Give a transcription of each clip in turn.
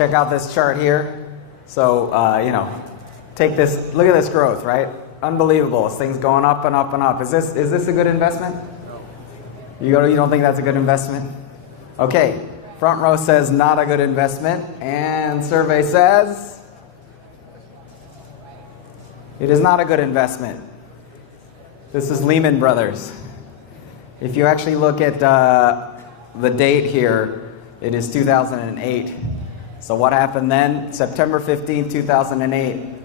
check out this chart here. So, you know, take this, look at this growth, right? Unbelievable. This thing's going up and up and up. Is this a good investment? No. You don't think that's a good investment? Okay, front row says not a good investment, and survey says it is not a good investment. This is Lehman Brothers. If you actually look at the date here, it is 2008. So what happened then? September 15, 2008,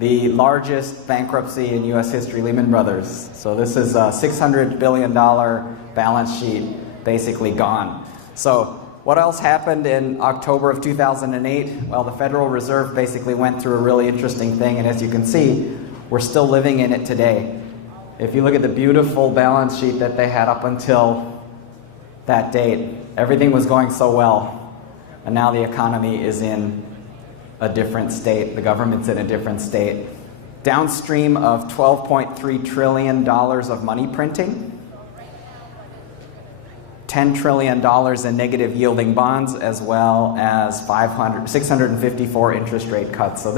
the largest bankruptcy in US history, Lehman Brothers. So this is a $600 billion balance sheet basically gone. So what else happened in October of 2008? Well, the Federal Reserve basically went through a really interesting thing, and as you can see, we're still living in it today. If you look at the beautiful balance sheet that they had up until that date, everything was going so well, and now the economy is in a different state. The government's in a different state. Downstream of $12.3 trillion of money printing, $10 trillion in negative yielding bonds, as well as 654 interest rate cuts. So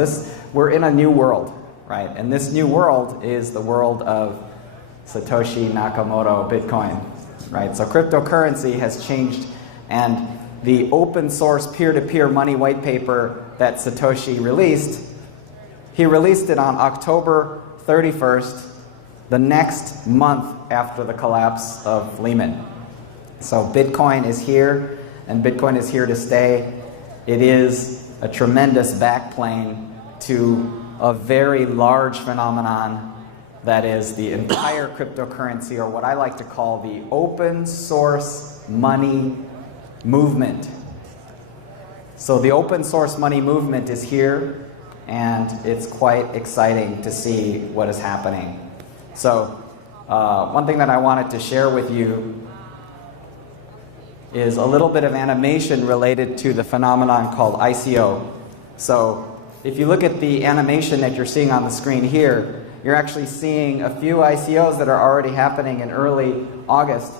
we're in a new world, right? And this new world is the world of Satoshi Nakamoto, Bitcoin, right? So cryptocurrency has changed, and the open source peer-to-peer money white paper that Satoshi released, he released it on October 31st, the next month after the collapse of Lehman. So Bitcoin is here, and Bitcoin is here to stay. It is a tremendous backplane to a very large phenomenon that is the entire cryptocurrency, or what I like to call the open source money movement. So the open source money movement is here, and it's quite exciting to see what is happening. So one thing that I wanted to share with you is a little bit of animation related to the phenomenon called ICO. So if you look at the animation that you're seeing on the screen here, you're actually seeing a few ICOs that are already happening in early August.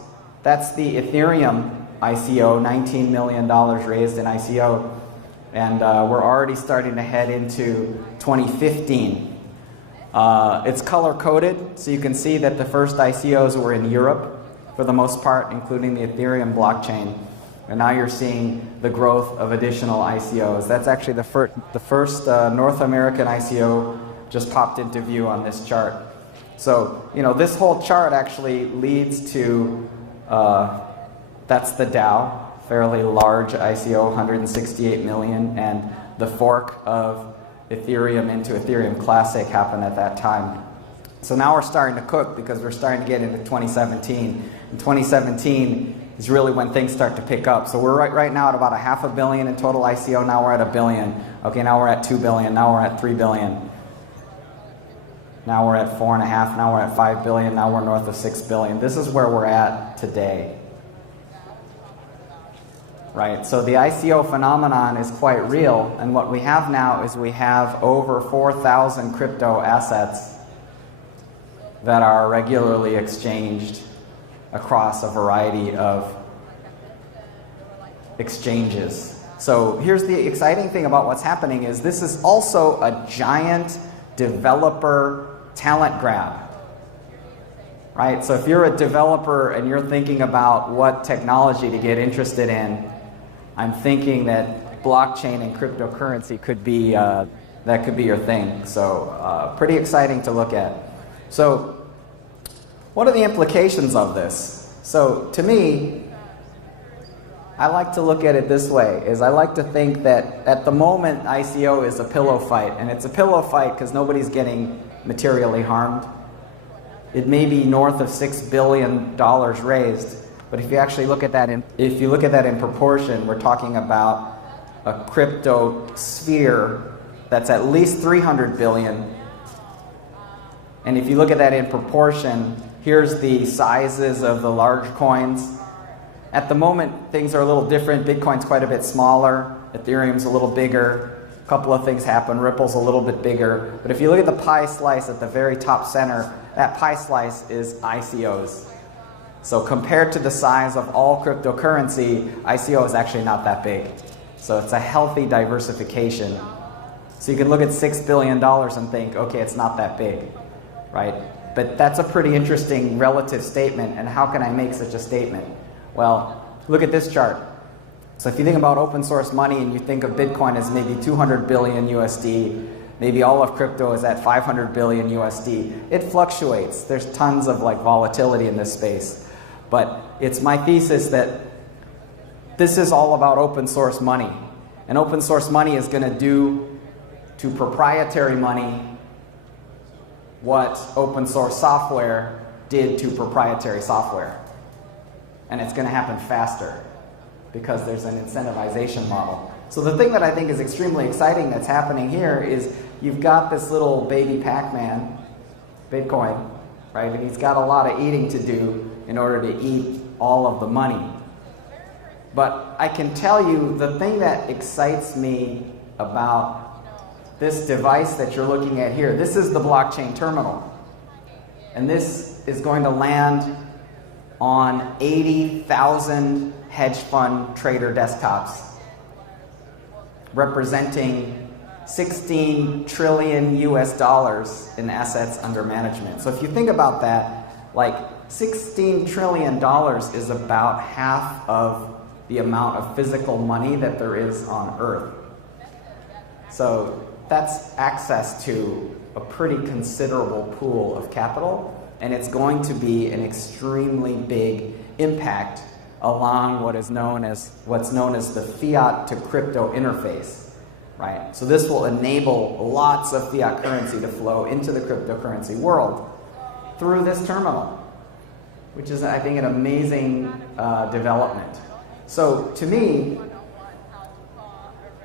That's the Ethereum ICO, $19 million raised in ICO, and we're already starting to head into 2015. It's color-coded, so you can see that the first ICOs were in Europe, for the most part, including the Ethereum blockchain. And now you're seeing the growth of additional ICOs. That's actually the first North American ICO just popped into view on this chart. So, you know, this whole chart actually leads to, that's the DAO, fairly large ICO, 168 million, and the fork of Ethereum into Ethereum Classic happened at that time. So now we're starting to cook because we're starting to get into 2017. And 2017 is really when things start to pick up. So we're right now at about $500 million in total ICO. Now we're at $1 billion. Okay, now we're at $2 billion. Now we're at $3 billion. Now we're at 4.5. Now we're at 5 billion. Now we're north of 6 billion. This is where we're at today. Right, so the ICO phenomenon is quite real, and what we have now is we have over 4,000 crypto assets that are regularly exchanged across a variety of exchanges. So here's the exciting thing about what's happening is this is also a giant developer talent grab. Right? So if you're a developer and you're thinking about what technology to get interested in, I'm thinking that blockchain and cryptocurrency could be, that could be your thing. So pretty exciting to look at. So what are the implications of this? So to me, I like to look at it this way, is I like to think that at the moment ICO is a pillow fight, and it's a pillow fight because nobody's getting materially harmed. It may be north of $6 billion raised, but if you actually look at that in proportion, we're talking about a crypto sphere that's at least 300 billion. And if you look at that in proportion, here's the sizes of the large coins. At the moment, things are a little different. Bitcoin's quite a bit smaller. Ethereum's a little bigger. A couple of things happen. Ripple's a little bit bigger. But if you look at the pie slice at the very top center, that pie slice is ICOs. So compared to the size of all cryptocurrency, ICO is actually not that big. So it's a healthy diversification. So you can look at $6 billion and think, okay, it's not that big, right? But that's a pretty interesting relative statement, and how can I make such a statement? Well, look at this chart. So if you think about open source money and you think of Bitcoin as maybe 200 billion USD, maybe all of crypto is at 500 billion USD. It fluctuates. There's tons of like volatility in this space. But it's my thesis that this is all about open source money. And open source money is going to do to proprietary money what open source software did to proprietary software. And it's going to happen faster because there's an incentivization model. So the thing that I think is extremely exciting that's happening here is you've got this little baby Pac-Man, Bitcoin, right? And he's got a lot of eating to do in order to eat all of the money. But I can tell you the thing that excites me about this device that you're looking at here, this is the blockchain terminal. And this is going to land on 80,000 hedge fund trader desktops, representing 16 trillion US dollars in assets under management. So if you think about that, like $16 trillion is about half of the amount of physical money that there is on Earth. So that's access to a pretty considerable pool of capital, and it's going to be an extremely big impact along what's known as the fiat to crypto interface, right? So this will enable lots of fiat currency to flow into the cryptocurrency world through this terminal, which is, I think, an amazing development. So to me,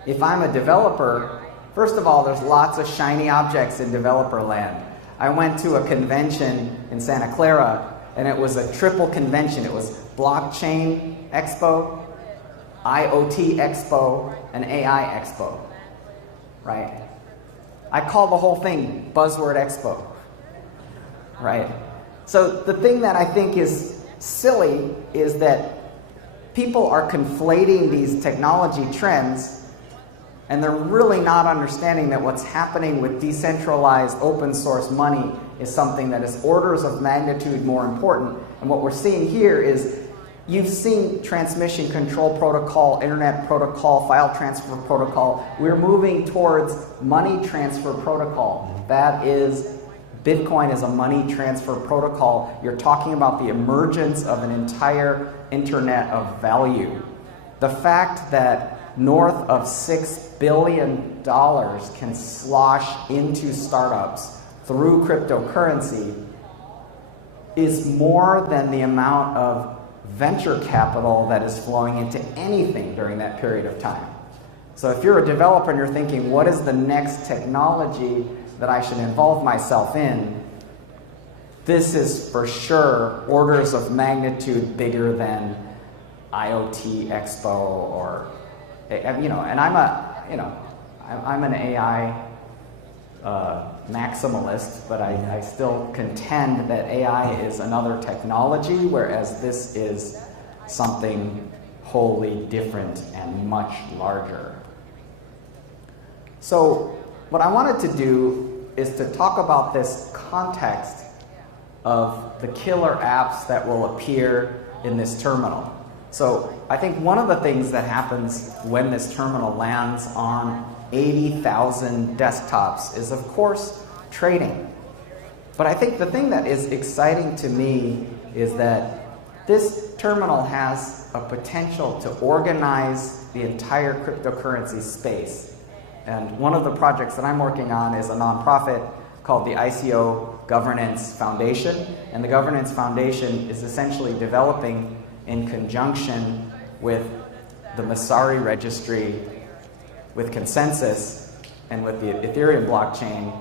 if I'm a developer, first of all, there's lots of shiny objects in developer land. I went to a convention in Santa Clara, and it was a triple convention. It was Blockchain Expo, IoT Expo, and AI Expo, right? I call the whole thing Buzzword Expo, right? So the thing that I think is silly is that people are conflating these technology trends, and they're really not understanding that what's happening with decentralized open source money is something that is orders of magnitude more important. And what we're seeing here is, you've seen transmission control protocol, internet protocol, file transfer protocol. We're moving towards money transfer protocol. That is, Bitcoin is a money transfer protocol. You're talking about the emergence of an entire internet of value. The fact that north of $6 billion can slosh into startups through cryptocurrency is more than the amount of venture capital that is flowing into anything during that period of time. So if you're a developer and you're thinking, what is the next technology that I should involve myself in, this is for sure orders of magnitude bigger than IoT Expo or, you know, and I'm an AI maximalist, but I still contend that AI is another technology, whereas this is something wholly different and much larger. So what I wanted to do is to talk about this context of the killer apps that will appear in this terminal. So I think one of the things that happens when this terminal lands on 80,000 desktops is, of course, trading. But I think the thing that is exciting to me is that this terminal has a potential to organize the entire cryptocurrency space. And one of the projects that I'm working on is a nonprofit called the ICO Governance Foundation. And the Governance Foundation is essentially developing, in conjunction with the Masari registry, with Consensus, and with the Ethereum blockchain,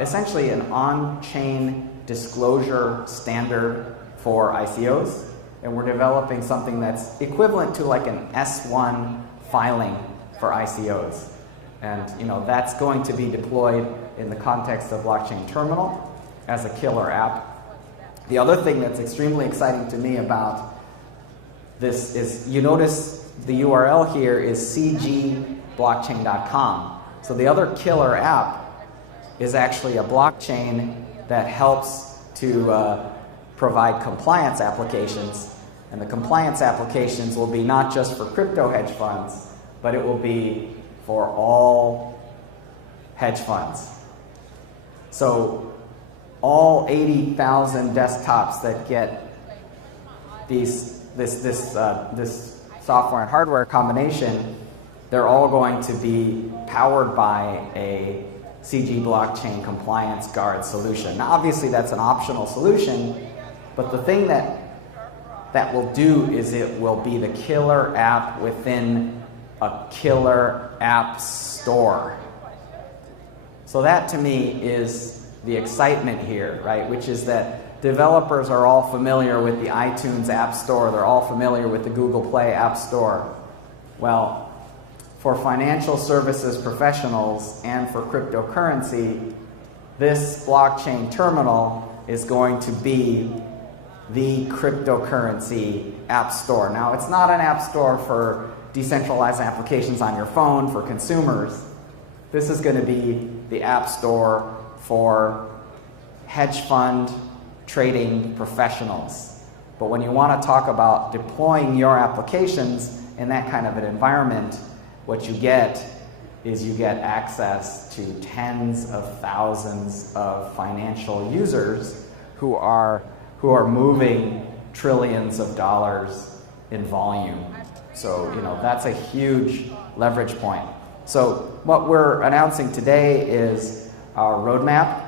essentially an on-chain disclosure standard for ICOs. And we're developing something that's equivalent to like an S1 filing for ICOs. And you know, that's going to be deployed in the context of Blockchain Terminal as a killer app. The other thing that's extremely exciting to me about this is, you notice the URL here is cgblockchain.com. So the other killer app is actually a blockchain that helps to provide compliance applications. And the compliance applications will be not just for crypto hedge funds, but it will be for all hedge funds. So all 80,000 desktops that get this software and hardware combination, they're all going to be powered by a CG blockchain compliance guard solution. Now obviously that's an optional solution, but the thing that will do is it will be the killer app within a killer app store. So that to me is the excitement here, right? Which is that developers are all familiar with the iTunes App Store, they're all familiar with the Google Play App Store. Well, for financial services professionals and for cryptocurrency, this blockchain terminal is going to be the cryptocurrency app store. Now, it's not an app store for decentralized applications on your phone for consumers. This is going to be the app store for hedge fund trading professionals. But when you want to talk about deploying your applications in that kind of an environment, what you get is you get access to tens of thousands of financial users who are moving trillions of dollars in volume. So, that's a huge leverage point. So what we're announcing today is our roadmap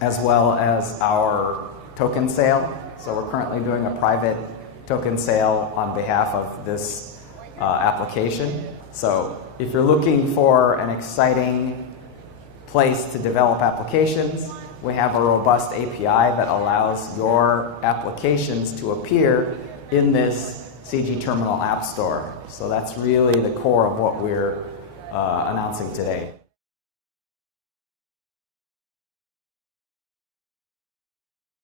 as well as our token sale. So we're currently doing a private token sale on behalf of this application. So if you're looking for an exciting place to develop applications, we have a robust API that allows your applications to appear in this CG Terminal App Store. So that's really the core of what we're announcing today.